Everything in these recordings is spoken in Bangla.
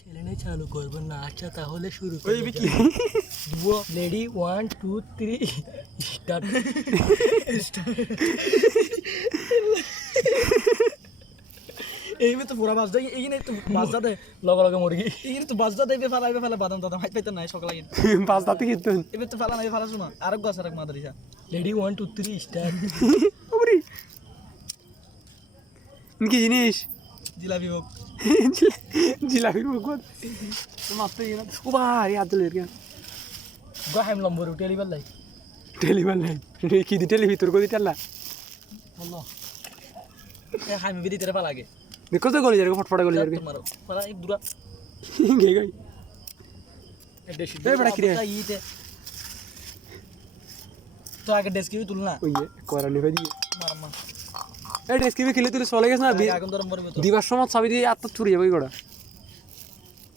চ্যানেলে চালু করবেন না? আচ্ছা তাহলে শুরু করি। Ready 1 2 3 start. এই তো পুরা বাজ দেয় এই তো বাজ দে লগে লগে মুরগি এই তো বাজ দেবে ফেলা বাদাম দাদা হাই পাইতে নাই সকালে পাঁচ দাঁতে কিন্তু এবে তো ফেলা নাই ফেলা শুনা আরেক গাছ আরেক মাদারিসা রেডি 1 2 3 স্টার্ট। ওরে কি জিনিস জিলাপি হোক জিলাপির মুখ মারতে গেলাম ও ভাই আদল এর গো হাম লম্বর উঠে লিবার লাই টেলিভার নাই কি দি টেলি ভিতর কই দিতালা আল্লাহ এ হাই মে বিদি তেরে ফেলা আগে দেখো তো গলি যাবে ফটফটা গলি যাবে মারো ফেলা এক দূরা গে গই দেশি এই বড় কি রে ইতে তো আগে ডেস্ক কি তুলনা ওই করা নেবে দি মার মা এই ডেস্ক কি খেলে তুই চলে গেছ না আগুন ধরে মরবে তো দিবার সময় চাবি দিয়ে আত্মা চুরি যাবে গড়া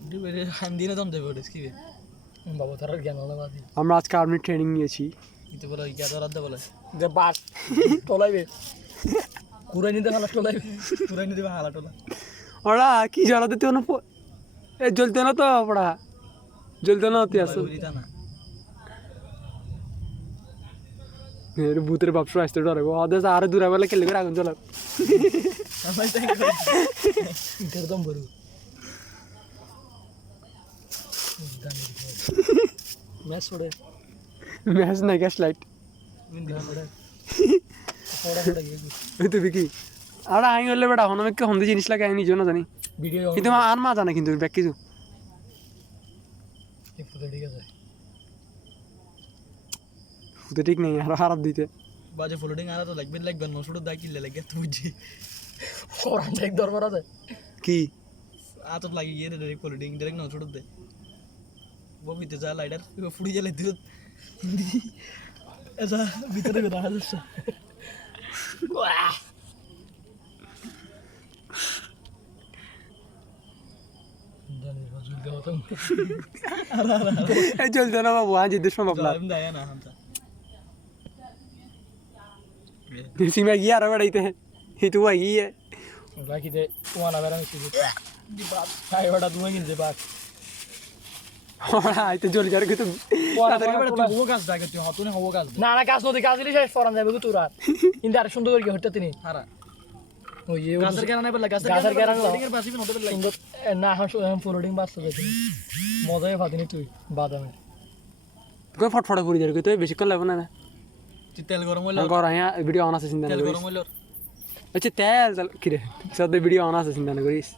দিবে হান দিনে দম দেবে ডেস্ক কি বাবা তার জ্ঞান হলো বাদি আমরা আজকে আর্মি ট্রেনিং নিয়েছি ইতে বলে কি আদর আদা বলে যে বাস তোলাইবে কুরাই নিতে হালা তোলাইবে পুরাই নি দিবে হালা টোলা ওরা কি জ্বালাতে তুই এ জ্বলতে না তো পড়া জ্বলতে না তুই আসো বুঝিতা না এর ভূতের বাপসু আসতে ডরে ওদের আর দূরে বেলা খেলে করে আগুন জ্বলা আমার তাই একদম বড় ম্যাচ ওড়ে ম্যাচ নাই গ্যাস লাইট মিন দিবা ওড়ে ওড়ে গেছি ওই তো বিকি আর আই হলে বেটা হন আমাকে হন্দি জিনিস লাগে আমি নিজেও না জানি ভিডিও কিন্তু আর মা জানে কিন্তু ব্যাক কিছু এই ফুটে ঠিক আছে ফুতে ঠিক নেই আর খারাপ দিতে বাজে ফলোডিং আরা তো লাগবে না শুধু দাই কিলে লাগে তুই বুঝি ওরান দেখ দরবার আছে কি আতত লাগি গিয়ে ডাইরেক্ট ফলোডিং ডাইরেক্ট না শুধু দে ববিতে যা লাইডার ফুড়ি জ্বালে দিল এসা ভিতরে বেরা হাসছে জানি রজুল দেওয়া তো এই চলতে না বাবু আজ এদের সম্ভব না আমি দায়া না হামতা সীমা গিয়ে আর বেড়াইতে হিতু গিয়ে বাকিতে ওয়ানা বেরানো শুধু দি বাপ খাই ওটা তুমি কিনতে বাপ ওরা আইতে জল যার কিন্তু তাদেরকে বড় তুই হবো কাজ দাগে তুই হতুনে হবো কাজ না না কাজ নদী কাজ দিলে শেষ ফরান যাবে তুই রাত কিন্তু আর সুন্দর করে হতে তিনি হারা ওই যে গাছের কেন নাই বললা গাছের কেন না? এর পাশে নদে বললা সুন্দর না এখন ফ্লোডিং বাড়ছে দেখি মজাই পাতিনি তুই বাদামে কই ফটফটা পড়ে যাবে তুই বেশিক্ষণ লাগবে না তুই তেল গরম হইলো ঘর আয়া ভিডিও অন আছে চিন্তা না তেল করিস গরম হইলো আচ্ছা তেল কিরে সদ্য ভিডিও অন আছে চিন্তা না করিস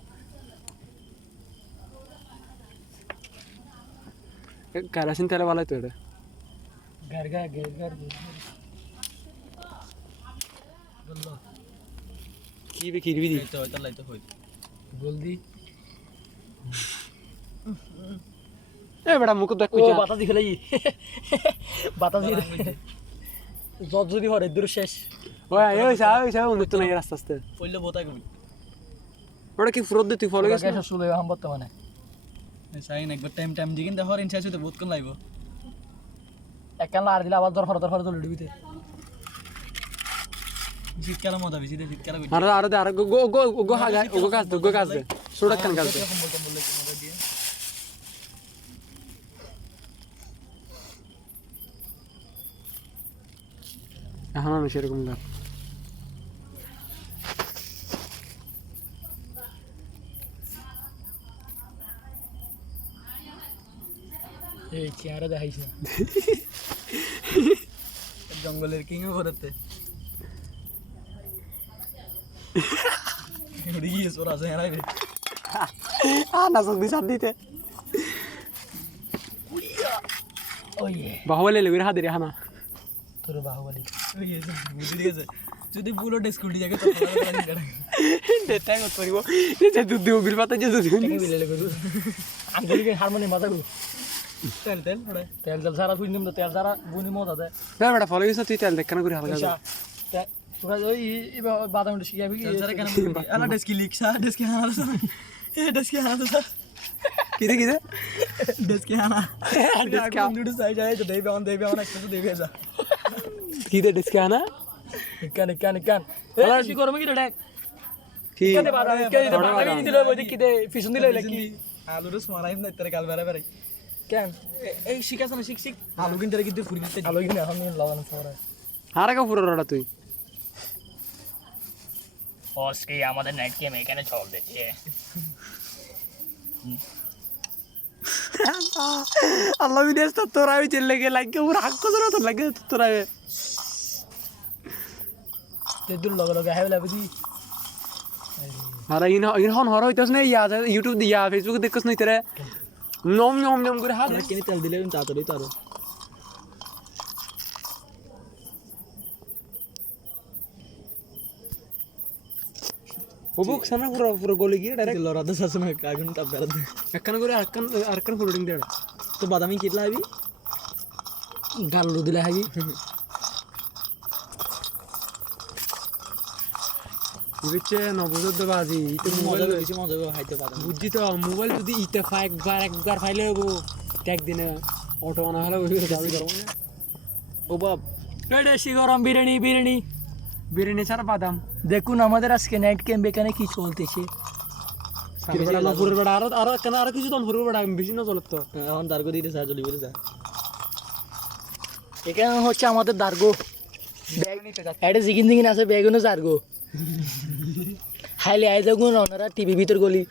কেরাসিন তেলে ভালো তো এটা ঘর ঘর ঘর ঘর বললো কি বে কিরবি দি তো হইতো লাইতো হইতো বল দি এ বেটা মুখ দেখ ও বাতা দি ফেলাই বাতা দি যত যদি হরে দূর শেষ ওই ওই সা উন্নত নাই আস্তে আস্তে পইলে বোতা কবি ওটা কি ফুরত দে তুই ফলো গেছ গেছে শুলে হাম বর্তমানে সাইন একবার টাইম দিগিন দেখর ইনসাইজ হইতে বহুত কোন লাইবো একখান আর দিলে আবার দরফর তো লুডিবিতে শীতকালে মজা বেশি দে শীতকালে বেশি আর আর গো গো গো গো হাগা গো কাজ দে সোডা খান কাজ দে কম্বল কম্বল লাগে মজা দিয়ে এখন আমি সেরকম না এই চেহারা দেখাইছ না জঙ্গলের কিং করতে এড়ি গিয়ে সোরা আছে এরাই রে না সবদি সাথ দিতে ওই বাহুবলি লেগুর হাত রে হানা তোর বাহুবলি ওই এসে বুঝি গেছে যদি বুলো ডেস্কুটি জায়গা তো ডেটা কত করিব যে দুধ দিব বিল পাতা যে দুধ টেকে বিলে লেগে আঙ্গুলিকে হারমোনিয়াম বাজা গো তেল তেল ওরে তেল তেল সারা তুই নিম তেল সারা বুনি মজা দে না বেটা ফলো গেছ তুই তেল দেখ কেন করে হালকা তোরা ওই বাদাম শিখাবি তেল সারা কেন আলা ডেস্কি লিখছা ডেস্কি হানা এ ডেস্কি হানা কি রে ডেস্কি হানা ডেস্কি ডেস্কি দুটো সাইজ আছে তো দেবে অন একটা তো দেবে যা কি দে ডিসকে আনা কান এলা কি করব কি রে কি কেন বাদাম কে দিতে বাদাম দিলে ওই কি দে পিছন দিলে কি আলুরে মারাইম না তোর গাল বেড়া বেড়াই কেন এই শিখাছ না শিখ শিখ আলু কিনতে কিন্তু ফুরি দিতে আলো কিনে এখন লাগানো পরে আর একা পুরো রটা তুই আজকে আমাদের নাইট গেম এখানে চলতেছে আল্লাহ বিদেশ তো তোরা আমি চেলে গে লাগে পুরো হাক করে তো লাগে তোরা তেদুর লগে লগে হাই লাগি আর ইন হন হর হইতাস না ইউটিউব দিয়া ফেসবুক দেখছস না তোরা নম নম নম করে হাত কিনে তেল দিলে তাড়াতাড়ি তো আরো ওবুক সানা পুরো পুরো গলি গিয়ে ডাইরেক্ট লড়াতে শাসন আগুন তাপ বেড়াতে একখান করে আরেকখান ফলোডিং দে তো বাদামি কিটলা আবি গালু দিলে হাই বুঝছে নবুজত বাজি ইতে মোবাইল মজা বেশি মজা খাইতে বাদাম বুঝছি তো মোবাইল যদি ইতে একবার ফাইলে হবো একদিনে অটো বানা হলে ওই যাবি করবো না ও বাপ দেশি গরম বিরিয়ানি বিরিয়ানি বিরিয়ানি ছাড়া বাদাম দেখুন আমাদের আজকে নাইট গেম এখানে কি চলতেছে পুরের বেড়া আরো কেন আরো কিছু তো পুরের বেড়া বেশি না চলত তো এখন দার্গ দিতে চা চলি বলে যা এখানে হচ্ছে আমাদের দার্গো এটা জিগিন জিগিন আছে বেগুনো জার্গো হাইলে আই যাগুন ওনারা টিভি ভিতর গলি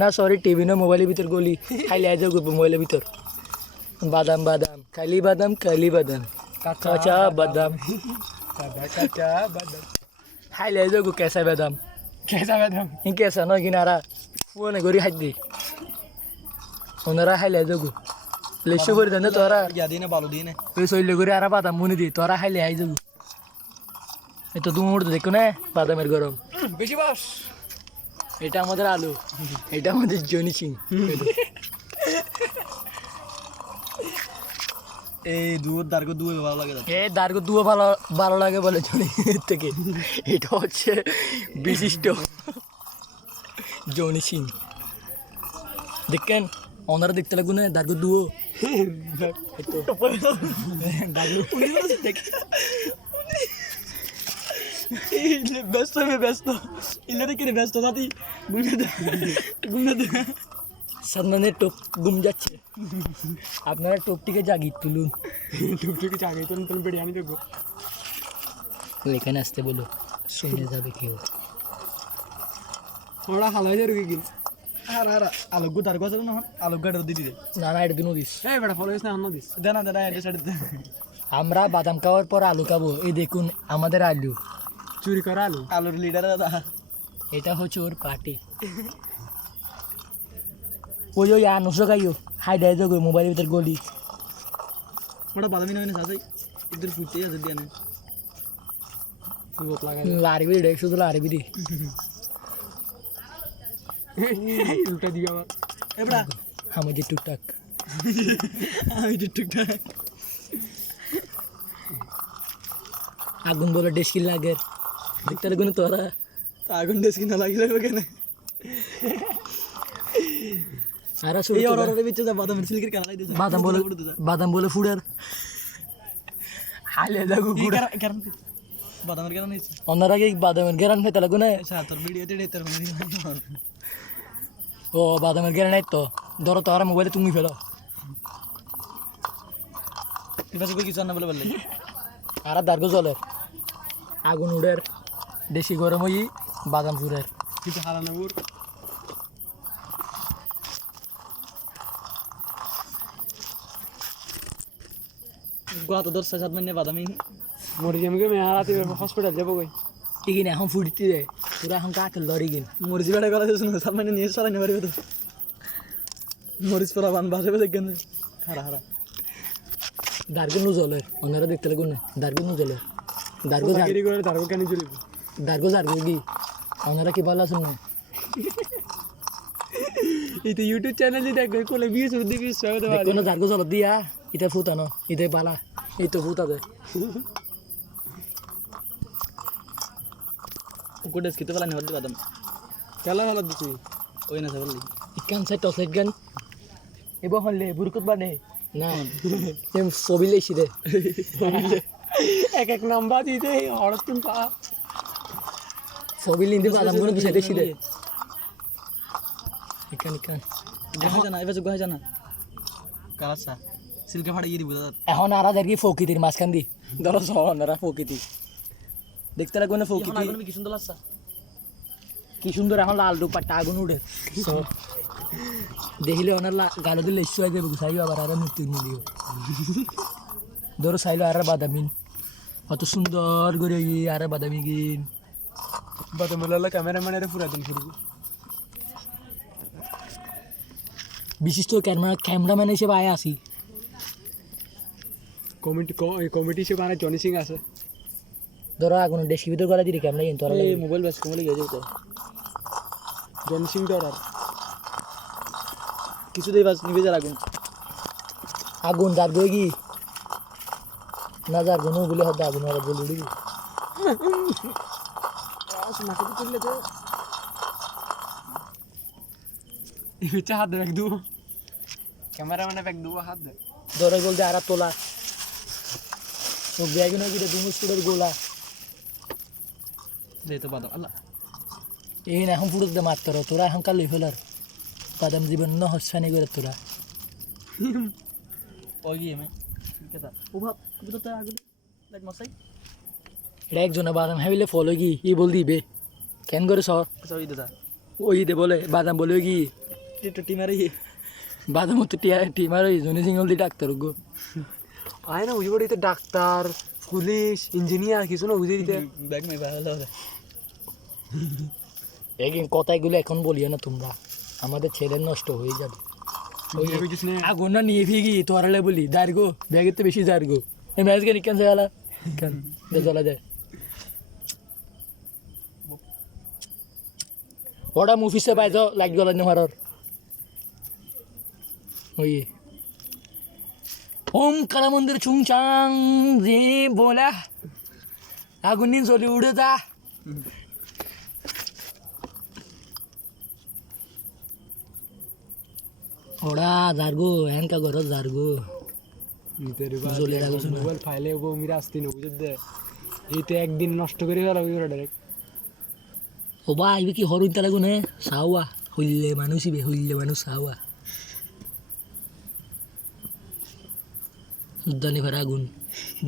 না সরি টিভি না মোবাইলের ভিতর গলি হাইলে আই যাগো মোবাইলের ভিতর বাদাম বাদাম কালি বাদাম কাঁচা বাদাম হাইলে আই যাগো কেঁচা বাদাম কেঁচা নয় কিনারা ফোনে করি হাই দি ওনারা হাইলে আই যাগো লেশো করে দেন তোরা ইয়া দিয়ে না বালু দিয়ে না ওই শৈল্য করে আর বাদাম মনে দি তোরা হাইলে আই যাগো এই তো তুমি দেখো না বাদামের গরম বেশি বাস এটা আমাদের আলু এটা আমাদের জনি সিং এই দুধ দার্গ দুধ ভালো লাগে এ দার্গো দুও ভালো ভালো লাগে বলে জনি থেকে এটা হচ্ছে বিশিষ্ট জনি সিং দেখেন ওনারা দেখতে লাগুন না দার্গো দুও ব্যস্ত হবে ব্যস্ত ইল্লাতে কিনে ব্যস্ত নাতি ঘুমে সামনে টোপ ঘুম যাচ্ছে আপনারা টোপটিকে জাগি তুলুন টুকটুকি চাগে তো তুমি বিরিয়ানি দেখো এখানে আসতে বলো শুনে যাবে কেউ ওরা হালাই যাবে কি আর আর আলোক দার্গ আছে না আলোক গাড়ি দিদি দে না না এটা দিন দিস এই বেটা ফলো না অন্য দিস দেনা দেনা এটা সাইড দে আমরা বাদাম খাওয়ার পর আলু খাবো এই দেখুন আমাদের আলু চুরি করা আলু আলোর লিডার এটা হচ্ছে ওর পার্টি ওই আনুসো খাইও হাই ডাই যাগো মোবাইলের ভিতর গলি ওটা বাদামি নয় না সাথে ইধর ফুটতে আছে দিয়ে না বহুত লাগাই লারবি রে শুধু লারবি রে উল্টা দিবি আবার এবড়া আমাদের টুকটাক আমি টুকটাক আগুন বলে ডেস্কি লাগে দেখতে লাগুন তোরা আগুন দেশ কিনা লাগিলে কেন আর এই অর্ডারের ভিতরে যা বাদামের সিল্কের কালাই দিছে বাদাম বলে ফুডার হালে লাগু গুড়া কারণ বাদামের কারণ হইছে ওনারা কি বাদামের গেরান খেতে লাগু না আচ্ছা তোর ভিডিওতে তোর ও বাদামের গেরান নাই তো ধরো তো আর মোবাইলে তুমি ফেলো এবারে কই কিছু না বলে বললে আর দার্গো জলের আগুন উড়ের দেশি গরম হই বাদাম ফুরের কিছু হারানো ওর গোয়া তো 10-7 মাইনে বাদামি মরে যামগে মে হারাতে হসপিটাল যাব কই ঠিক না এখন ফুড়িতে দেয় পুরা এখন কাকেল লড়ি গেল মরিচ বেড়া গলা দিছ না 7 মাইনে নিয়ে চলাই না পারিবে তো মরিচ পরা বান বাসে বাসে কেন হারা হারা দার্গো নু জলের ওনারা দেখতে লাগুন না দার্গো নু জলের দার্গো চাকরি করে তারপর কেন চলিব দার্গো জার্গো কি ওনারা কি ভালো আছেন না এই তো ইউটিউব চ্যানেল যে দেখবে কোলে ভিউজ দিবি সব দেবা দেখো না দার্গো জল দিয়া এটা ফুটানো এটা বালা এই তো ফুটা দেয় কোডেস কিতে পালা নিতে বাদাম কেলা ভালো দিছি ওই না বললি ইকান সাইড টসেট গান এবার হলে বুরকুত বানে না এম ছবি লেছি দে এক এক নাম্বার দিতে হড়ত তুমি পা ছবি লিন্দে বাদাম গুলো বিছাই দেছি দে ইকান ইকান দেখা জানা এবার যোগ্য হয় জানা কালাসা সিলকে ফাড়ে গিয়ে দিব দাদা এখন আরা দেখি ফকিতির মাঝখান দি ধরো সহনারা ফকিতি দেখতে লাগবে না ফকিতি কি সুন্দর লাগছে কি সুন্দর এখন লাল দুপাট্টা আগুন উঠে দেখিলে ওনার গালো দিলে ইস্যু হয়ে যাবে গুছাইও আবার আরো মৃত্যু মিলিও ধরো চাইলো আর বাদামিন অত সুন্দর করে আর বাদামি গিন বাদামুল্লাহ ক্যামেরাম্যানের পুরা দিন শুরু বিশিষ্ট ক্যামেরাম্যান হিসেবে আয় আসি কমিটি হিসেবে আর জনি সিং আছে ধরো আগুন ডেস্কি ভিতর গলা দিলে ক্যামেরা কিনতে এই মোবাইল বাস কোমলে গিয়ে যেতে জনি সিং ডরার কিছু দেই বাস নিভে যা আগুন আগুন যার গই কি না যার গুনো বলে হদ আগুন আর বলে দিবি নাকে তো তুললে তো এই বেচা হাত দেখ দু ক্যামেরাম্যানে ব্যাগ দু হাত দে ধরে বলতে আর তোলা ও ব্যাগ না কিরে দুমুস করে গোলা দে তো বাদ আল্লাহ এই না এখন পুরো দে মাত্র তোরা এখন কালি ফেলার বাদাম জীবন ন হসানি করে তোরা ওই গিয়ে মে কেতা ও ভাব তুমি তো আগুন লাইট মসাই এটা একজনে বাদাম হাবিলে ফলো কি ই বল দিবে কেন করে সর সরি দাদা ওই দে বলে বাদাম বলে কি টিটো টিমারে বাদাম তো টিমার ওই জনি সিংহল দি ডাক্তার গো আয় না বুঝবো দিতে ডাক্তার পুলিশ ইঞ্জিনিয়ার কিছু না বুঝে দিতে ব্যাগ মে ভালো একদিন কথাগুলো এখন বলিও না তোমরা আমাদের ছেলে নষ্ট হয়ে যাবে ওই আগুন না নিয়ে ফিগি তোরালে বলি দাঁড়গো ব্যাগের তো বেশি দাঁড়গো এই ম্যাচ কেন কেন জ্বালা কেন জ্বালা যায় ওটা মুভিসে পাই যাও লাইট জ্বলাই নি মারার ওই ওম কালা মন্দির চুংচাং যে বলা আগুন নিয়ে জ্বলি উঠে যা ওরা জারগো এনকা ঘর জারগো জ্বলে যাবে শোনা মোবাইল ফাইলে ও মিরা আসতে না বুঝে দে এইতে একদিন নষ্ট করে গেল ওরা ডাইরেক্ট ও বা আইবে কি হরুন তালাগো নে সাওয়া হইলে মানুষই হইলে মানুষ সাওয়া উদ্যানে ভরা আগুন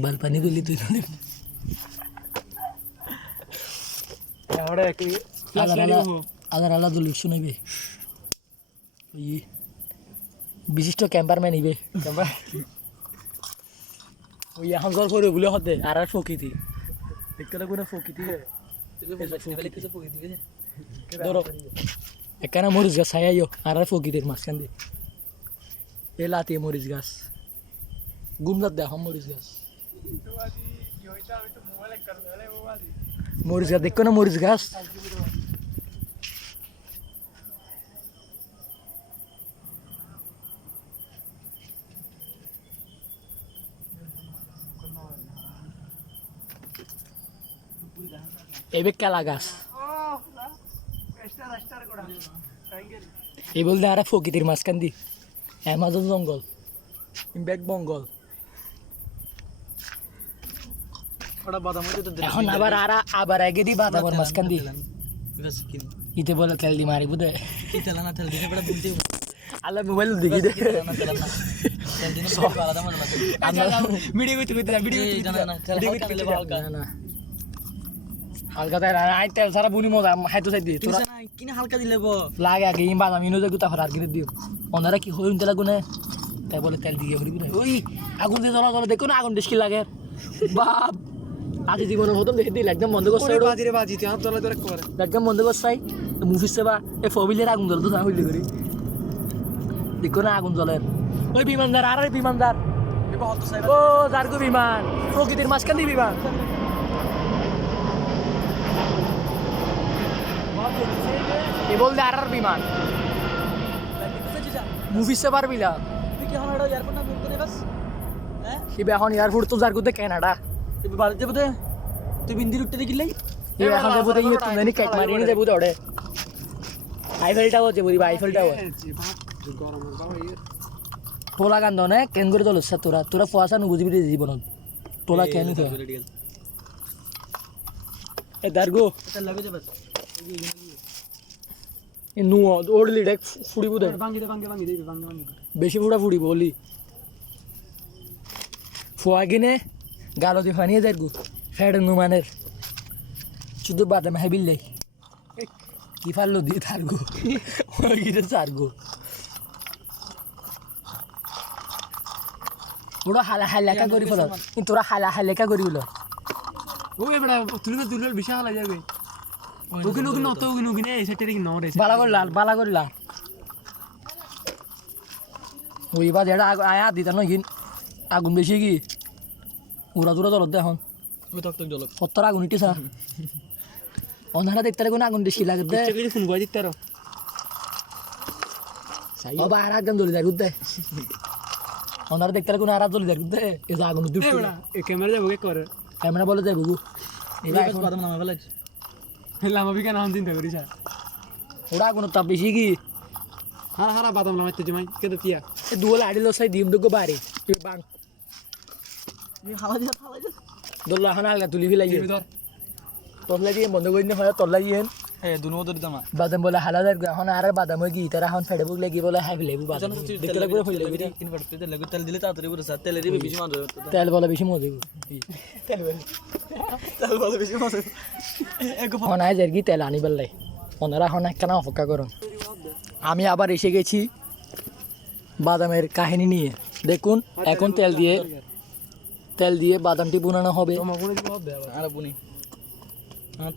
বাল পানি করলি তুই ওরা কি আলাদা আলাদা দলিক শুনাইবে ওই বিশিষ্ট ক্যাম্পারম্যান ইবে ওই এখন জল পরে বলে হতে আর আর ফকিতি দেখতে লাগবে না ফকিতি ধরো একখানা মরিচ গাছ ছাইও আর আর ফকিতির মাঝখান দিয়ে এ লাতিয়ে মরিচ গাছ গুমজাত দেখো মরিচ গাছ মরিচ গাছ দেখো না মরিচ গাছ এবে কেলা গাছ এই বলতে আর ফকিতির মাঝখান দি অ্যামাজন জঙ্গল ব্যাক বঙ্গল ওটা বাদাম হইতে তো এখন আবার আগে দি বাদামর মাঝখান দি বিকাশ কি ইতে বলে তেল দি মারি বুঝে কি তেল না তেল দিতে বড় বলতে আল্লাহ মোবাইল দেখি দে তেল না তেল দিনে সব আলাদা মজা লাগে ভিডিও করতে ভিডিও এই জানা না তেল হালকা দিলে হালকা না হালকা তাই আই তেল সারা বুনি মজা হাইতো সাইড দি তোরা না কিনে হালকা দিলে গো লাগে আগে ইম বাদাম ইনো যাগু তারপর আর গিরে দিও ওনারা কি হইন তেল গুনে তাই বলে তেল দিয়ে ভরি বুঝে ওই আগুন দিয়ে জ্বলা দেখো না আগুন বেশি লাগে বাপ আজি জীবনের মতন দেখে দিল একদম বন্ধ করছে বাজিরে বাজিতে হাত তোলা তোরা করে একদম বন্ধ করছাই মুভিস সেবা এ ফবিলের আগুন জ্বল তো না হইলে করি দেখো না আগুন জ্বলের ওই বিমানদার আর বিমানদার এবার হত সাইড ও জারগো বিমান প্রকৃতির মাঝখান দিয়ে বিমান এ বলতে আর বিমান মুভিস সেবার বিলা তুই কি এখন এটা এয়ারপোর্ট না বুক করে বাস হ্যাঁ সে এখন এয়ারপোর্ট তো জারগোতে কানাডা এবার বাড়ি যাবো তো তুই বিন্দির উঠতে দেখিলাই এ এখন যাবো তো ইয়ে তুমি কেক মারিয়ে নিয়ে যাবো তো ওড়ে আইফেল টাওয়ার যাবো আইফেল টাওয়ার গরমের বাবা ইয়ে টোলা কান্দ না কেন করে তোর তোরা ফুয়াশা নু বুঝবি জীবনত টোলা কেন তো এ দারগো এটা লাগে যাবে নুয়া ওড়লি দেখ ফুড়িব দেখ ভাঙি দে ভাঙি বেশি ফুড়া ফুড়িব বলি ফুয়া কিনে গালো দিয়ে ফানিয়ে দেখ গু ফ্যাড নুমানের শুধু বাদাম হেবিল লাই কি ফারলো দিয়ে থারগো ওই গিয়ে সারগো ওরা হালা হালাকা করি বলো কিন্তু তোরা হালা হালাকা করি বলো ও এবড়া তুলি বিশাল হয়ে যাবে ওকিন নত ওকিন এই সেটারে কি নরে বালা করে লাল ওই বা যেটা আয়া দিতা নয় কিন আগুন বেশি কি উড়া দূরা জলত দে এখন ওই তক তক জলক সত্তর আগুন ইটেছা অন্ধারা দেখতে কোনো আগুন বেশি লাগে দে ফোন করে দিতে আরো ও বা আর একদম জ্বলি যায় দে অন্ধারা দেখতে কোনো আর জ্বলি যায় দে এই যে আগুন দুধ এবড়া এই ক্যামেরা যাবো কে করে ক্যামেরা বলে দেবো গু এবার এই বাদাম নামা ফেলাই লামা বিকা নাম চিন্তা করিস ওরা আগুন তাপ বেশি কি হারা বাদাম লামাইতে জমাই কেটে তিয়া এই দুয়াল আড়িল সাই ডিম দুগো বাড়ি বাং হালা দিয়া দোল্লা খানা আলগা তুলি ফেলাই ধর তল্লা দিয়ে বন্ধ করে নিয়ে হয় তল্লা দিয়ে দুনো ধরে দামা বাদাম বলে হালাদার এখন আর বাদাম হয়ে গিয়ে তারা এখন ফেটে বুক লাগি বলে হাই ফেলে বাদাম দেখতে লাগবে ফেলে লাগবে তেল লাগবে তেল দিলে তাড়াতাড়ি পুরো স্যার তেলেরই বেশি মাছ হবে তেল বলে বেশি মজা তেল বলে বেশি মাছ হবে এখন আয় যার কি তেল আনি বেললাই ওনারা এখন একখানা অপেক্ষা করুন আমি আবার এসে গেছি বাদামের কাহিনী নিয়ে দেখুন এখন তেল দিয়ে বাদামটি বুনানো হবে আর বুনি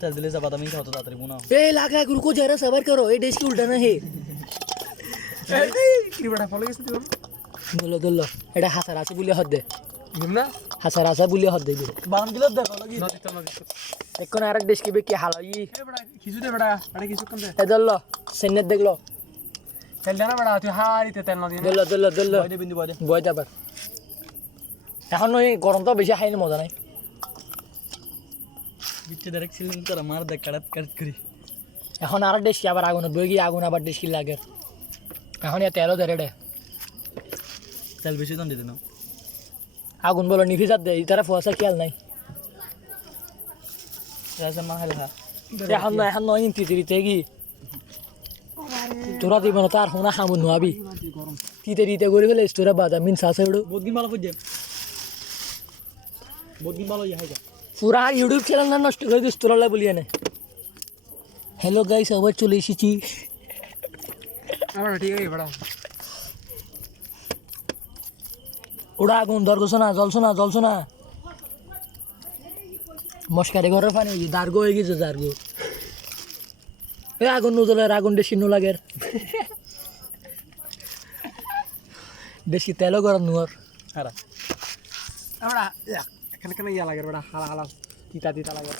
তেল দিলে যা বাদামই খাওয়া তো তাড়াতাড়ি বুনা ए लाग लाग रुको जरा सबर करो ये डिश की उल्टाना है কি বড় ফলো গেছে তুই দোল্লা দোল্লা এটা হাসার আছে বলে হদ দে দিম না হাসার আছে বলে হদ দে বাদাম দিলে দেখো লাগি না দিতে না দিতে এখন আরেক ডিশ কি কি হালাই এ বড়া কিছু দে বড়া আরে কিছু কম দে এ দোল্লা সেনের দেখলো তেল দেনা বড়া তুই হারিতে তেল না দিন দোল্লা দোল্লা দোল্লা বয়দে বিন্দু বয়দে বয় যাবার এখন ওই গরম তো বেশি খাইনি মজা নাই বিচ্ছে ডাইরেক্ট সিলিং করে মার দেখ কাট কাট করি এখন আর ডিশ আবার আগুন বই গিয়ে আগুন আবার ডিশ কি লাগে এখন এ তেলও ধরে রে তেল বেশি দাম দিতে না আগুন বলো নিভি যাত দে তারা ফুয়াশা খেয়াল নাই রাসা মা হালে হা এখন নয় ইন্তি তিরিতে কি তোরা দিব না তার হোনা খামু নোয়াবি তিতে দিতে করে ফেলে তোরা বাদাম মিন সাসে উড়ো বহুত দিন ভালো খুঁজে বহুত দিন ভালো ইয়া হইগা পুরা ইউটিউব চ্যানেল না নষ্ট করে দিস তোরা বলিয়ে না হ্যালো গাইস আবার চলে এসেছি আমার ঠিক আছে বড়া ওরা আগুন দরগছ না জ্বলছো না মস্কারে ঘরের পানি দার্গো হয়ে গেছে দার্গো এ আগুন নুজলের আগুন দেশি নু লাগের দেশি তেলও গরম নুয়ার হারা আমরা এখানে কেন ইয়া লাগে বড়া হালা হালা তিতা লাগে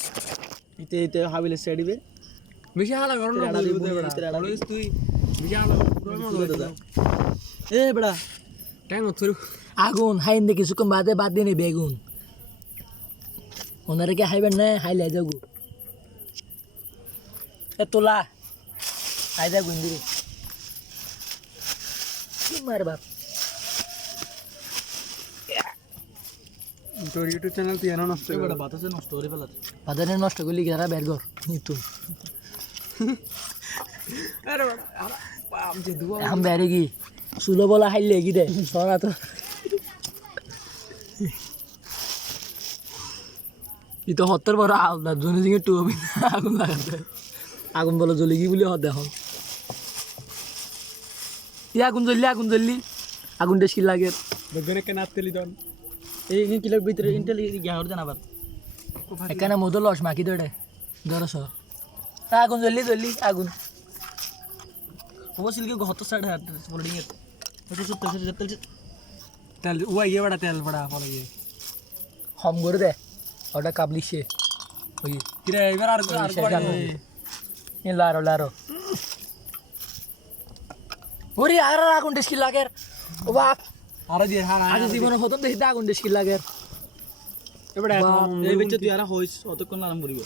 ইতে ইতে হাবিলে সেডিবে বেশি হালা গরম না তেরাডা বুঝতে দিবি, বড়া তেরাডা দিবি। তুই বেশি হালা এ বড়া টাইম থরু আগুন হাইন দেখি সুকম বাদ দিয়ে নেবে বেগুন ওনারে কি হাইবেন না হাইলে যাগু এ তোলা হাই যা গুন্দিরে কি মার বাপ তোর ইউটিউব চ্যানেল তুই এনো নষ্ট এ বড়া বাতাসে নষ্ট করে ফেলাতে বাদানে নষ্ট করলি যারা বের কর নিতু আরে বড়া বাপ যে দুয়া এখন বেরে কি সুলো বলা হাইলে কি দে সরা তো ইতো হত্তর বড় আলাদা জনে জিঙে টু হবে আগুন লাগাতে আগুন বলো জ্বলি কি বলি হদ এখন ই আগুন জ্বললি আগুন দেশি লাগে বেগনে কেন আতলি দন এই কিলোর ভিতরে ইন্টেল গিয়া হর জানা আবার এখানে মধু লস মাখি দৌড়ে ধরস আগুন জ্বললি আগুন ও সিলকে গহত সাইড হাট হোল্ডিং এর ওটা সুত্তে সুত্তে তেল তেল ওয়া ইয়ে বড়া তেল বড়া ফলো ইয়ে হম করে দে ওটা কাবলি সে ওই কিরে এবার আর এ লারো ওরে আর আগুন দেশি লাগে ও বাপ আর দিয়ে হারা আজ জীবনে প্রথম দেখি আগুন দেশি লাগে এবারে এই বিচ্ছে তুই আর হইস অতক্ষণ আরাম করিব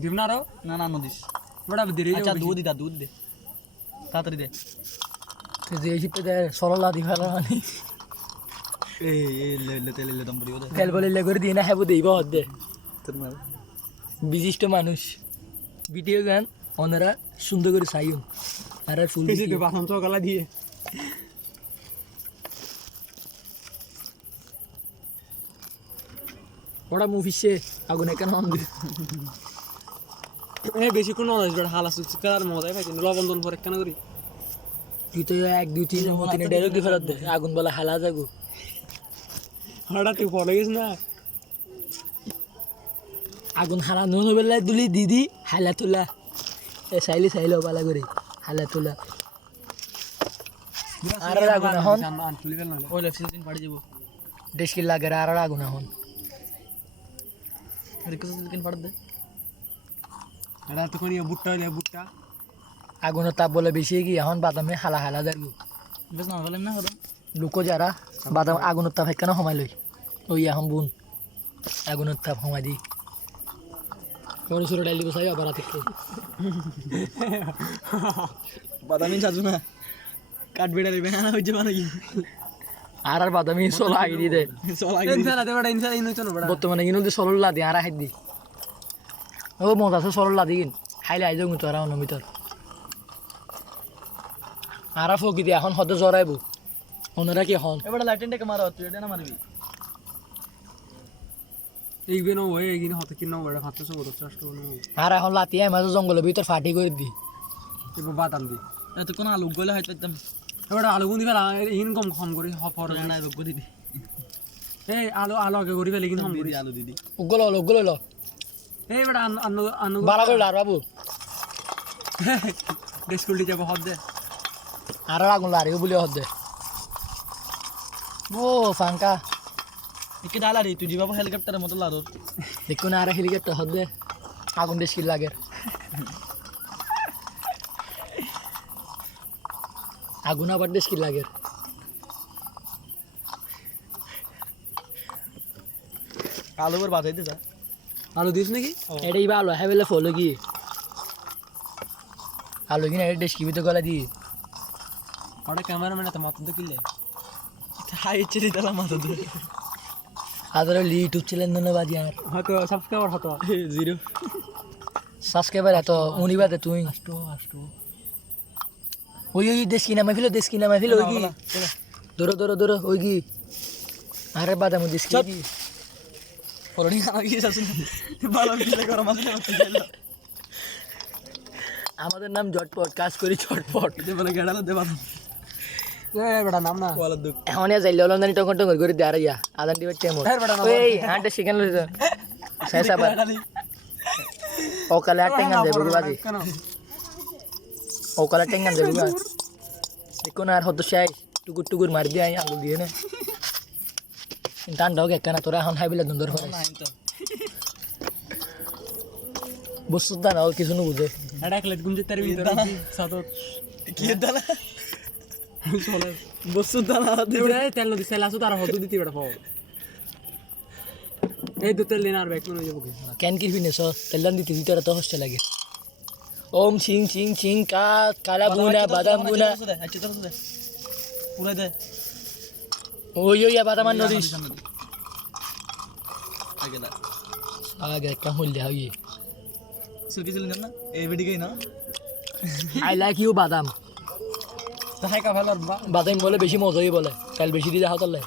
দিব না আরো না না নদিস বড়া দেরি আচ্ছা দুধ দে তাড়াতাড়ি দে যে শীতে সরলা দি ফেলা মানে এই এই লে তেল লে দম পড়িব দে তেল বলে লে করে দিয়ে না হেবো দেইব হদ দে তোর মার বিশিষ্ট মানুষ ভিডিও গান ওনারা সুন্দর করে চাইুন আর ফুল বেশি তো বাসন চকলা দিয়ে ওরা মুভিসে আগুনে কেন হন বেশি কোনো হালা সুচ কার মজাই পাইছেন লবণ দন পরে কেন করি তুই তো 1 2 3 3 ডাইরেক্ট দি ফেরত দে আগুন বলা হালা যাগো হঠাৎ তুই পড়ে গেছ না আগুন হালা নুন বেলা দুলি দিদি হালা তোলা এ সাইলে বালা করে হালা তোলা আর আগুন হন তুলি গেল না ওই লেফট দিন পাড়ি যাব দেশকি লাগে আর আগুন হন রিকোয়েস্ট দিন পাড় দে এটা তো কোন বুটটা হইলে বুটটা আগুনের তাপ বলে বেশি কি এখন বাদামে হালা হালা যাগো বেশ না বলেন না হলো লোকো যারা বাদাম আগুনের তাপ কেন সময় লই ওই এখন বুন আগুনের তাপ সময় দি বড় সুরে ডাইলি বসাই আবার থেকে বাদামি সাজু না কাট বেড়া রে বেনা হইছে মানে কি আর বাদামি সোলা আগে দি দে চল আগে ইনসালা দে বড় ইনসালা ইনু চনো বড় বর্তমানে কিনো যে সরল লাদি আর হাই দি ও মজা আছে সরল লাদি কিন খাইলে আই যাবো তোরা অনমিতর আর ফকি দি এখন হদ জরাইব ওনারা কি হন এবারে লাইটেনটাকে মারো তুই এটা না মারবি এইবেন ওই এগিন হতে কিনো বড় হাতে সব তো চাষ্ট নো আর এখন লাতি মাঝে জঙ্গলের ভিতর ফাটি করে দি এবার বাদাম দি এত কোন আলু গলে হইতে পারতাম এবার আলু গুন্দি ফেলা ইনকাম কম করে হফর না বকো দিদি এই আলু আগে করি ফেলে কিন্তু কম করি আলু দিদি উগল লো এই বড় আন্ন বালা করে লার বাবু স্কুলটি যাব হদ দে আর আগুন লারিও বলে হদ ও ফাঙ্কা একে ডালা রে তুই যাবা হেলিকপ্টারের মতো লারো দেখো না আর হেলিকপ্টার হদ আগুন বেশ কি লাগে আগুন আবার বেশ কি লাগে আলু আর বাজাইতে যা আলু দিস নাকি এটাই ভালো হ্যাঁ বলে ফলো কি আলু কিনা এটা দেশ কিবিতে গলা দি ওটা ক্যামেরাম্যান এত মাথা দেখিলে হাই চেরি তালা মাথা দে আদর ইউটিউব চ্যানেল না বাজি আর হয়তো সাবস্ক্রাইবার হতো 0 সাবস্ক্রাইবার এত উনিবাতে তুই ওই দেশ কিনা মাইফিল ওই কি ধরো ওই কি আরে বাদাম দেশ কি ফলোনি খানা কি আছে ভালো কিলে গরম আছে আমাদের নাম ঝটপট কাজ করি ঝটপট এটা বলে গেড়ালো দে বাদাম এই বেটা নাম না ওয়ালা দুঃখ এখন যাইলে অলন্দানি টঙ্কর টঙ্কর করে দেয়ার ইয়া আদান দিবার টাইম এই হাঁটে শিখান লই তো শেষ আবার ওকালে আর টেঙ্গান দেবো বাজি কেন ওকালে টেঙ্গান দেবো বা দেখো না আর হতো শেষ টুকুর মার দিয়ে আঙুল দিয়ে না টান ঢোক একখানা তোরা এখন হাইবিলা দন্দর হয় না তো বস্তু দা না কিছু না বুঝে এটা একলেট গুঞ্জে তার ভিতরে সাদত কি দালা চলে বস্তু দালা দেবড়ে তেল নদী সেল আসো তার হতো দিতে বেটা পাও এই দু তেল দিন আর ব্যাক করে যাবো কেন কি ফিনেছ তেলান দিতে দিতে তো হস্তে লাগে ওম চিং কালা বুনা বাদাম বুনা আচ্ছা তো দে পুরো দে ওই বাদাম নদী আগে দা আগে কাহুল দে হই সুকি ছিলেন না এই ভিডিও না আই লাইক ইউ বাদাম তাই কা ভালো বাদাম বলে বেশি মজাই বলে কাল বেশি দিয়ে হাত লে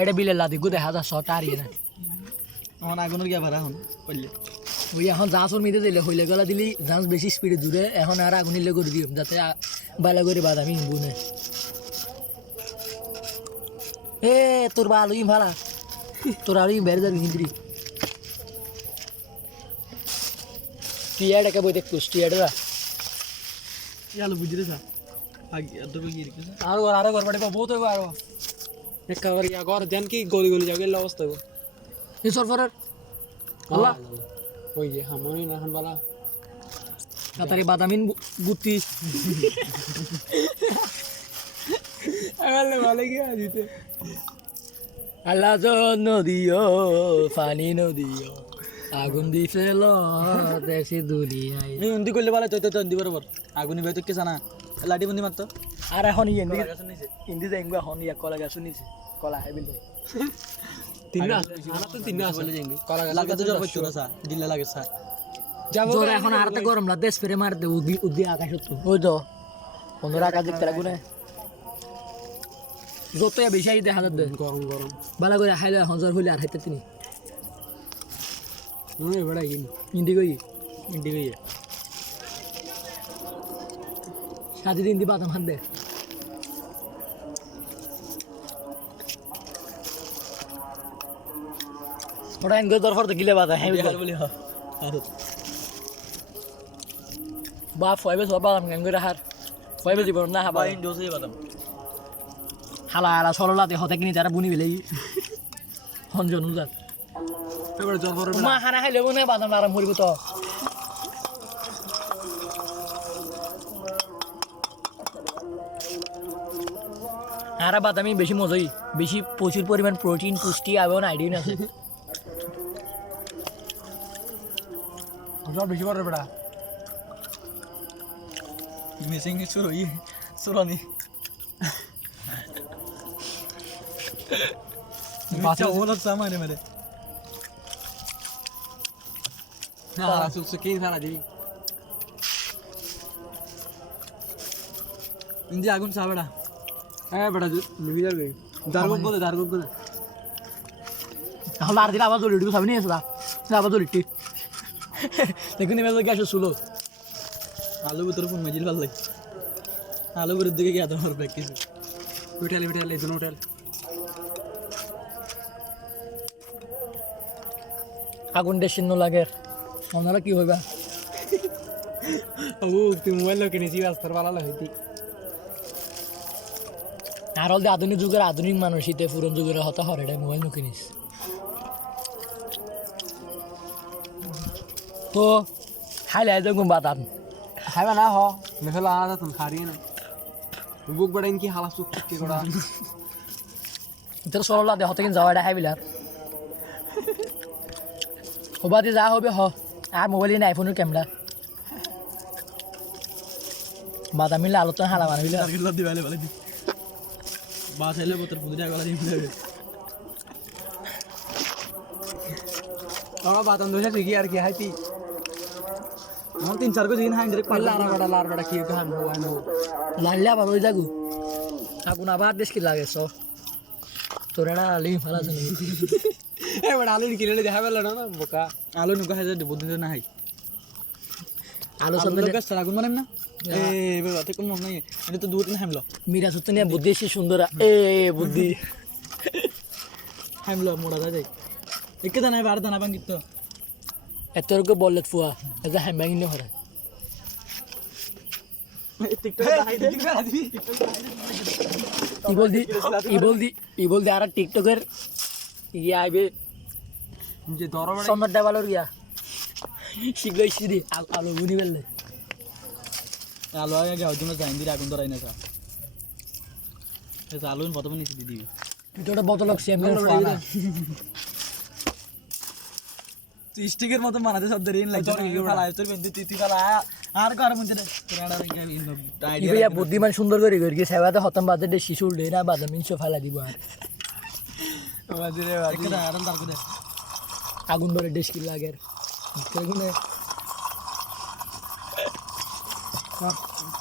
এটা বিলে লাদি গু দেখা যা শট আর না আমার আগুনের গিয়া ভাড়া হন কইলে ওই এখন জাঁচর মিদে দিলে হইলে গলা দিলি জাঁচ বেশি স্পিডে দূরে এখন আর আগুনিলে করে দিম যাতে বালা করে বাদামি বুনে এ তোর বা আলুই ভাড়া তোর আলুই বেড়ে যাবি হিন্দি টিয়াটাকে বই দেখতুস টিয়াটা ইয়ালো বুঝিরে যা আগে এত কি রেখেছে আর ঘর বাড়ি বহুত হইব আর একেবারে ইয়া ঘর দেন কি গলি যাবে অবস্থা হইব এই সরফরার আল্লাহ ওই যে হামানি না হামবালা তাড়াতাড়ি বাদামিন গুতি আলে ভালো কি দিতে আল্লাহ নদীও পানি নদীও আগুন দি ফেল দেশে দুনিয়ায় এই উন্দি করলে ভালো তো তো উন্দি বরাবর আগুনি ভাই তো কে জানা লাডি বন্দি মারতো আর এখন হিন্দি যাইঙ্গা হন ইয়া কলা গাছ নিছে কলা হাইবিল তিন না তো তিন না বলে যাইঙ্গে কলা লাগা তো জোর হচ্ছে না জিল্লা লাগে স্যার জোরে এখন আরতে গরম লাগতে স্প্রে মার দে উদি আকাশ তো ওই তো বন্ধুরা আকাশ দেখতে লাগবে না যত বেশি আই দেখা যাবে গরম গরম বালা করে হাইলে হজার হইলে আর হাইতে তিনি এবারে ইন্ডি গই সাথে দিন দি বাদাম হাত দে ওটা এনগো দরফর তো গিলে বাদা হ্যাঁ বলি হ্যাঁ বা ফয়বে সব বাদাম এনগো হার ফয়বে দিব না হাবা বা ইন্ডোসে বাদাম হালা হালা সরলাতে হতে কিনি তারা বুনি বেলাই হনজন উজাত এবারে জ্বর পড়বে মা খানা খাইলে মনে হয় বাদাম আরাম করিব তো আর বাদামি বেশি মজাই বেশি প্রচুর পরিমাণ প্রোটিন পুষ্টি এবং আইডিন আছে জ্বর বেশি পড়বে বেটা মিসিং শুরু সুরানি বাচ্চা ওলা সামানে মেরে না সুসুকি সারা দিবি ইন্দি আগুন সাবেড়া হ্যাঁ বেটা নিবি যাবে দারগুক বলে এখন আর দিলে আবার জলি উঠবো সামনে এসে আবার জলিটি দেখুন এবার গ্যাসে শুলো আলু ভিতরে ফোন মেজিল ভাল লাগে আলু ভিতর দিকে গিয়ে তোমার ব্যাগ কিছু উঠালে এই জন্য উঠালে আগুন দেশিন্ন লাগে ওনারা কি হইবা ও তুই মোবাইল কিনেছি রাস্তার পালা হইতি আর হল আধুনিক যুগের আধুনিক মানুষ শীতে পুরন যুগের হতা হর এটা মোবাইল নুকি নিস তো খাইলে দেখুন বাদাম খাইবা না হ মেখেলা আলাদা তুমি খারিয়ে না বুক বেড়াইন কি হালা চুপ কি করা তোর সরলা দে হতে কিন যাওয়া এটা খাইবিলা হবাদি যা হবে হ আর মোবাইল নিয়ে আইফোনের ক্যামেরা বাদাম মিলে আলোচনা হালা বানাবিলা টার্গেট লাভ দিবালে বলে দি বাস এলে বোতল পুজো টাকা গলা দিয়ে যাবে আমরা বাতান দোষা ঠিকই আর কি হাইতি আমার 3-4 দিন হাইন ডাইরেক্ট পাল্লা পাল্লা লার বড়া কি কাম হয় না লাইলে আবার ওই যাগু আগুন আবার বেশ কি লাগে সো তোর এটা লিঙ্ক ফেলা আছে নাকি এবার আলু কিলে দেখা পেল না বোকা আলু নুকা হাজার বুদ্ধি না হাই আলো আলু সন্ধ্যে গাছ আগুন মানেন না এই এবার অত কম নাই এটা তো 2-3 হামলো মিরা সত্য নিয়ে বুদ্ধি এসে সুন্দর এ বুদ্ধি হামলো মোড়া যায় একে দানা বার দানা বাঙ্গিত তো এতরকে বললে ফুয়া এটা হ্যাম্বাং নিয়ে হরে টিকটক হাই দে ইবল দি আর টিকটকের ইয়া আইবে যে দর বড়া সন্ধ্যার ডাবালোর গিয়া শীঘ্র ইসি আলো বুনি বেললে আলু আগে গাও জন্য যাইন দিরা আগুন ধরাই না সা আলু প্রথমে নিচে দিয়ে দিবি তুই ওটা বোতল সেম তুই স্টিকের মতো মানাতে সব দেরিন লাগছে ফালা তোর বেন্দি তুই ফালা আর কার মধ্যে তোরাডা ইবে ইয়া বুদ্ধিমান সুন্দর করে গিয়ে সেবাতে হতম বাজে শিশু উল্টে না বাদাম মিনসো ফেলা দিব আর বাজিরে একে দা আরাম দার করে আগুন ধরে ডেস কি লাগে কেগুনে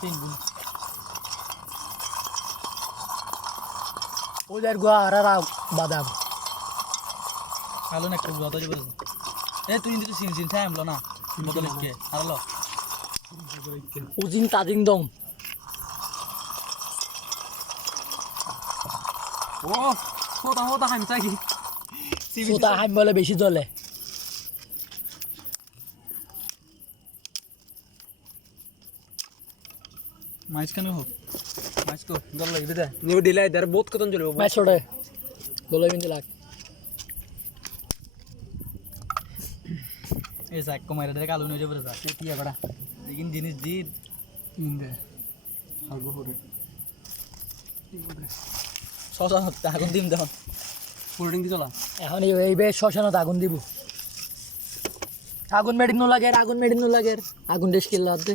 তিন গুণ ওদের গো আর বাদাম আলু না একটু যত যাবে এ তুই কিন্তু সিন থামলো না বদল কে আরলো উজিন তাজিং দং ও হোতা হামসা কি সোতা হাম বলে বেশি জ্বলে মাছ কেন হোক মাছ কো জল লাগবে দে নিউ ডিলাই দার বহুত কতন চলবে মাছ ছড়ে বলে বিন্দু লাগ এই সাক কমাইরা দে আলু নিয়ে যাবে যা কি বড়া लेकिन জিনিস দি ইন্দে আলগো হরে সসা আগুন দিম দাও কোল্ডিং দি চলা এখন এই বে শ্মশানত আগুন দিব আগুন মেডিন নো লাগে আগুন দেশ কিল লাগবে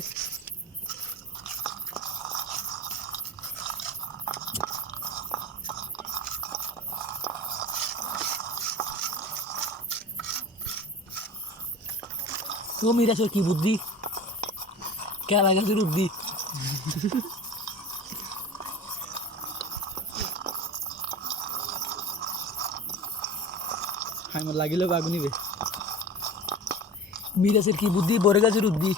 ও মিরাজের কি বুদ্ধি কেলা গাছের বুদ্ধি আমার লাগিলে বাগু নিবে মিরাজের কি বুদ্ধি বড় গাছের বুদ্ধি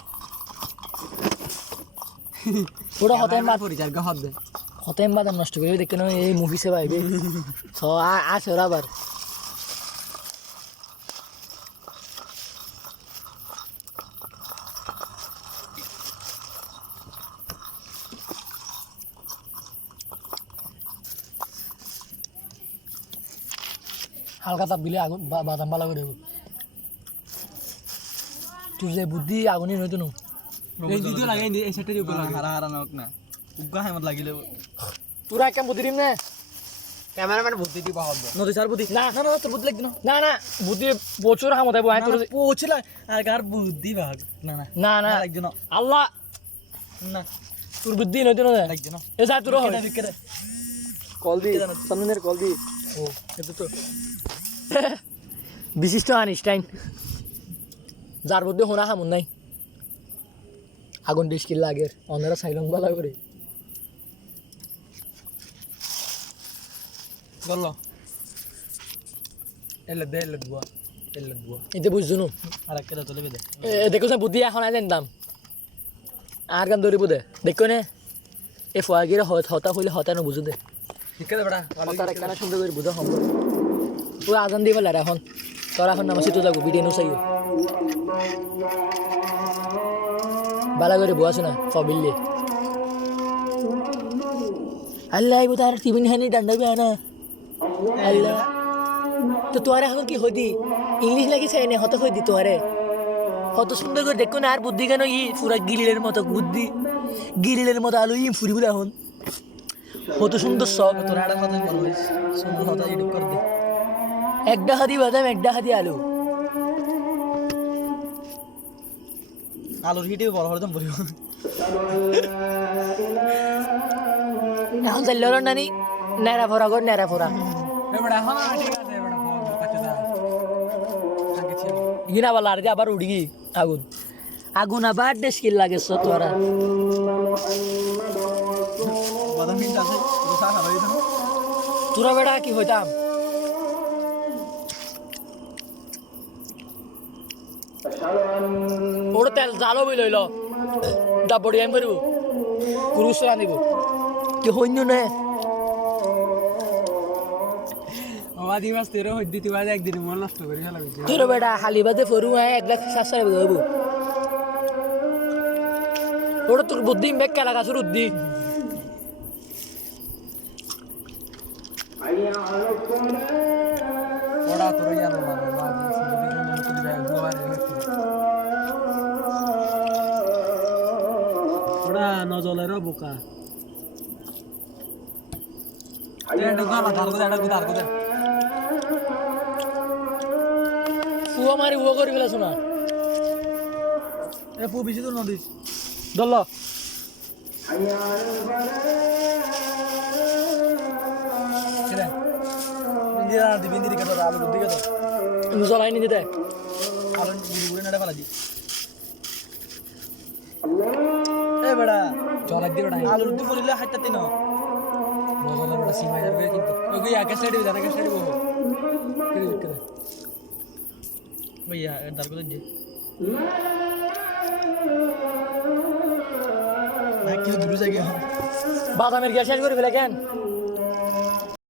ওটা হতায় মাত পরিচার গা হাত দে হতায় বাদাম নষ্ট করে দেখে না এই মুভি সে পাইবে আছে ওরা আবার হালকা তাপ দিলে আগুন বাদাম ভালো করে দেবো তুই যে বুদ্ধি আগুনই নয়তো নো এই দিদিও লাগে এই সেটটা দিও লাগে হারা হারা নক না উগা হামত লাগিলে তোরা কেমন বুদ্ধি দিম না ক্যামেরাম্যান বুদ্ধি দিবা হবে নদী সার বুদ্ধি না না না তোর বুদ্ধি লাগদি না না না বুদ্ধি প্রচুর হামত আইবো আই তোর পৌঁছলা আর কার বুদ্ধি ভাগ না না না না লাগদি না আল্লাহ না তোর বুদ্ধি নয়তো না লাগদি না এ যা তোর হয় বিকেটে কল দি সামনের কল দি ও এটা তো বিশিষ্ট আইনস্টাইন যার মধ্যে হোনা হামুন নাই আগুন 20 কিলো লাগে অন্যরা সাইলং বালা করে বললো এলে দে এলে দুয়া এতে বুঝছো নো আর একটা তোলে বেদে দেখো না বুদ্ধি এখন আইলেন দাম আর গান ধরিব দে দেখো নে এ ফয়াগিরে হতা হইলে হতা না বুঝো দে ঠিক আছে বেটা হতার একখানা সুন্দর করে বুঝা সম্ভব তুই আজান দিবে লারা এখন তোরা এখন নামাজ তো যাবো ভিডিও নো চাইও বালা করে বসে না ফবিল্লে আল্লাহ আইবো তার টিফিন খানি ডান্ডাবি আনা আল্লাহ তো তোরা এখন কি হদি ইংলিশ লাগি চাই না হত হইদি তোরে কত সুন্দর করে দেখো না আর বুদ্ধি কেন ই পুরা গিরিলের মতো বুদ্ধি গিরিলের মতো আলু ই ফুরিব এখন কত সুন্দর সব তোরা একটা কথা বল সুন্দর কথা এডিট করে দে একটা হাতি বাদাম একটা হাতি আলু আলুর হিটে বড় হরদম বলিব এখন চাইল নানি নেড়া ফোরা কর নেড়া ফোরা এ বেটা এখন ঠিক আছে বেটা কাছে দা আগে ছিল হিনা বালা আর আবার উড়ি গি আগুন আগুন আবার ডেস্কিল লাগে তোরা বাদাম হিট আছে রোসা হারাই দেন তোরা বেড়া কি হইতাম ওটা তেল জালো বই লইল ডাবড়ি আমি করব কুরুস রানিব কি হইন্য নে আদি মাস তেরো হইদি তুই বাজে একদিন মন নষ্ট করি ফেলা গেছে তোর বেড়া হালি বাদে ফরু আয় 1,60,000 হইব ওটা তোর বুদ্ধি বেক কেলা গাছর উদ্দি ওরা তোর জানো না বাজে দিন তো দিবা দুবার ওরা নজলের বোকা এটা গানা তার কথা এটা তার কথা ফুয়া মারি উয়া করি ফেলা শোনা এ পু বেশি তো নদী দল ইন্দিরা দিবি ইন্দিরি কাটা আলু বুদ্ধি কাটা জলাই নি দিতে আলু গুড়ি গুড়ি নাড়া ফেলা দি এ বেড়া চল একদিন বেটা আলু রুটি করিলে হাইতাতে না নজলের বেটা সীমা যাবে কিন্তু ওই আগে সাইডে জানা কে সাইডে বো কে भैया दार को दे मैं क्यों दूर जा गया বাদামের গ্যাস শেষ করে ফেলে কেন